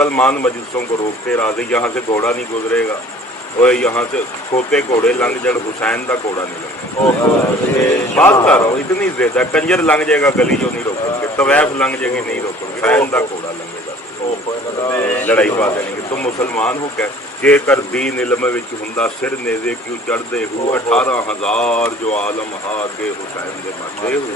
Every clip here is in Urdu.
مسلمان مجلسوں کو روکتے راضی یہاں سے گھوڑا نہیں گزرے گا، اور یہاں سے کھوتے گھوڑے لنگ جڑ حسین کا گھوڑا نہیں لگے. بات کر رہا ہوں اتنی زیادہ کنجر لنگ جائے گا گلی جو نہیں روکیں گے، طویف لنگ جائے گی نہیں روکیں گے، حسین کا گھوڑا لنگے گا. لڑائی پا دیں گے. تم مسلمان ہو کہ جے کر دین علم وچ ہوندا سر نیزے کیوں چڑھدے ہو، 18,000 جو عالم ہا کے حسین دے مردے ہو.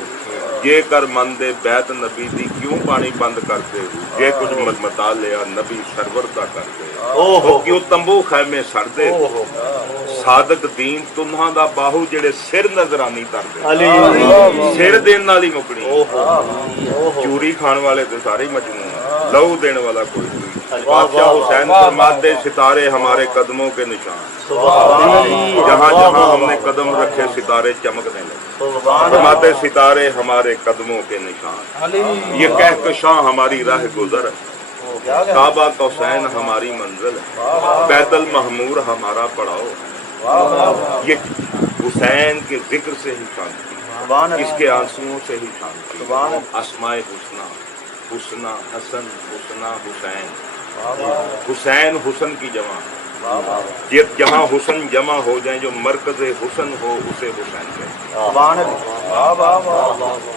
جے کر مندے بیت نبی دی کیوں پانی بند کرتے ہو، جے کچھ مطالعہ نبی سرور دا کرتے ہو کیوں تمبو خیمے سڑدے ہو. صادق دین تنہاں دا باہو جڑے سر نظرانی کردے سر دین نال ہی مکنی. چوری کھان والے تو سارے مجنون ہیں، لہو دینے والا کوئی نہیں. بادشاہ حسین فرماتے ستارے ہمارے قدموں کے نشان، جہاں جہاں ہم نے قدم رکھے ستارے چمکنے لگے. فرماتے ستارے ہمارے قدموں کے نشان، یہ کہکشاں ہماری راہ گزر ہے، کعبہ حسین ہماری منزل ہے، بیت المحمور ہمارا پڑاؤ. یہ حسین کے ذکر سے ہی شانتی، اس کے آنسوؤں سے ہی شانتی. اسماء حسنہ، حسنہ حسن، حسنہ حسین. حسین حسن کی جمع، جہاں حسن جمع ہو جائیں جو مرکز حسن ہو اسے حسین کہتے ہیں.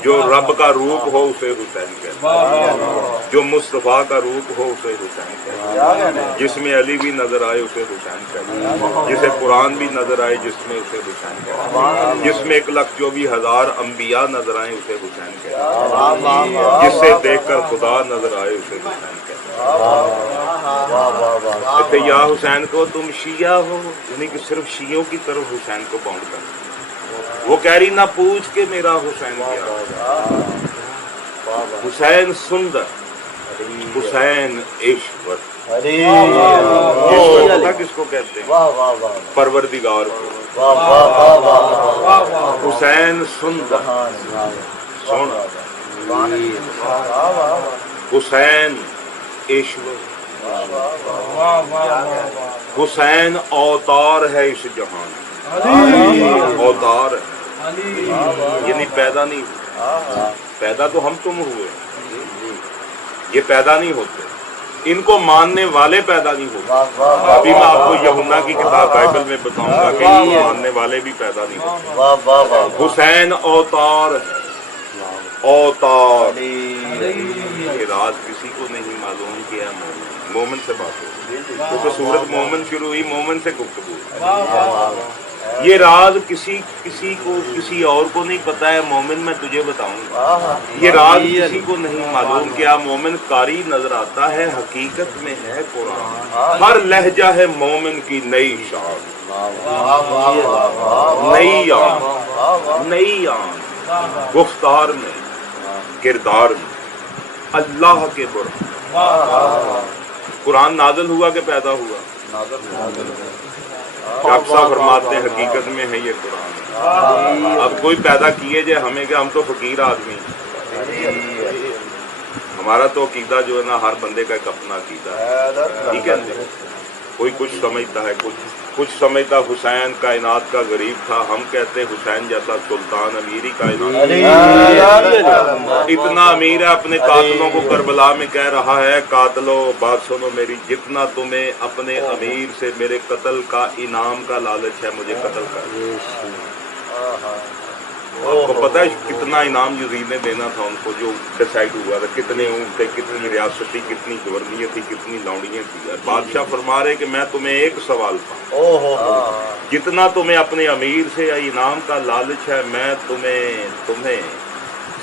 جو رب کا روپ ہو اسے حسین کہتے ہیں، جو مصطفیٰ کا روپ ہو اسے حسین کہتے ہیں، جس میں علی بھی نظر آئے اسے حسین کہتے ہیں، جسے قرآن بھی نظر آئے جس میں اسے حسین کہتے ہیں، جس میں 1,24,000 انبیاء نظر آئے اسے حسین کہتے ہیں، جس سے دیکھ کر خدا نظر آئے اسے حسین کہتے ہیں. یا حسین کو تم شیعہ ہو، یعنی کہ صرف شیعوں کی طرف حسین کو باؤنڈ کر. وہ کہہ رہی نہ پوچھ کے میرا حسین کیا. حسین سندر، حسین ایشور. ایشور پتہ کس کو کہتے ہیں؟ پروردگار کو. حسین سندر سونا، حسین ایشور. حسین اوتار ہے اس جہان، اوتار ہے یعنی پیدا نہیں ہوئے. پیدا تو ہم تم ہوئے، یہ پیدا نہیں ہوتے. ان کو ماننے والے پیدا نہیں ہوتے. ابھی میں آپ کو یوحنا کی کتاب بائبل میں بتاؤں گا کہ ان کو ماننے والے بھی پیدا نہیں ہوتے. حسین اوتار ہے، اوتار. یہ راز کسی کو نہیں معلوم کیا مومن. مومن سے بات ہو کیونکہ سورت مومن شروع ہوئی، مومن سے گفتگو. یہ راز کسی کو کسی اور کو نہیں پتا ہے، مومن میں تجھے بتاؤں گا. یہ راز کسی کو نہیں معلوم کیا مومن قاری نظر آتا ہے، حقیقت میں ہے قرآن. ہر لہجہ ہے مومن کی نئی شان، نئی آن، نئی آن. گفتار میں، کردار میں اللہ کے برہان. قرآن نازل ہوا کہ پیدا ہوا؟ شاہ فرماتے ہیں حقیقت میں ہے یہ قرآن. اب کوئی پیدا کیے جائے ہمیں کہ ہم تو فقیر آدمی ہیں. ہمارا تو عقیدہ جو ہے نا ہر بندے کا ایک اپنا عقیدہ ہے، ٹھیک ہے. کوئی کچھ سمجھتا ہے، کچھ سمجھتا حسین کائنات کا غریب تھا. ہم کہتے حسین جیسا سلطان امیری کائنات اتنا امیر ہے، اپنے قاتلوں کو کربلا میں کہہ رہا ہے قاتلو بات سنو میری، جتنا تمہیں اپنے امیر سے میرے قتل کا انعام کا لالچ ہے مجھے قتل کر. آپ کو پتہ ہے کتنا انعام یزید نے دینا تھا ان کو جو ڈیسائیڈ ہوا تھا، کتنے اونٹ تھے، کتنی ریاست تھی، کتنی گورنیت تھی، کتنی لونڈیاں تھی. بادشاہ فرما رہے کہ میں تمہیں ایک سوال پاؤں، جتنا تمہیں اپنے امیر سے یا انعام کا لالچ ہے میں تمہیں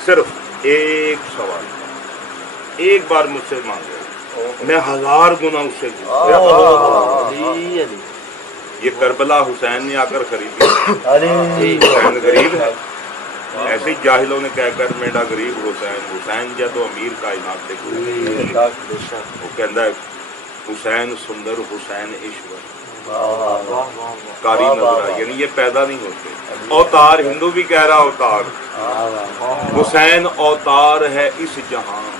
صرف ایک سوال پاؤں. ایک بار مجھ سے مانگو میں 1000 گنا اس سے. یہ کربلا حسین نے آ کر خریدی. حسین غریب ہے، ایسے ہی جاہلوں نے کہہ کر میرا غریب حسین جا تو امیر کائنات سے وہ کہندا ہے حسین سندر، حسین ایشور. کاری نظر آئی، یعنی یہ پیدا نہیں ہوتے. اوتار ہندو بھی کہہ رہا اوتار. حسین اوتار ہے اس جہان،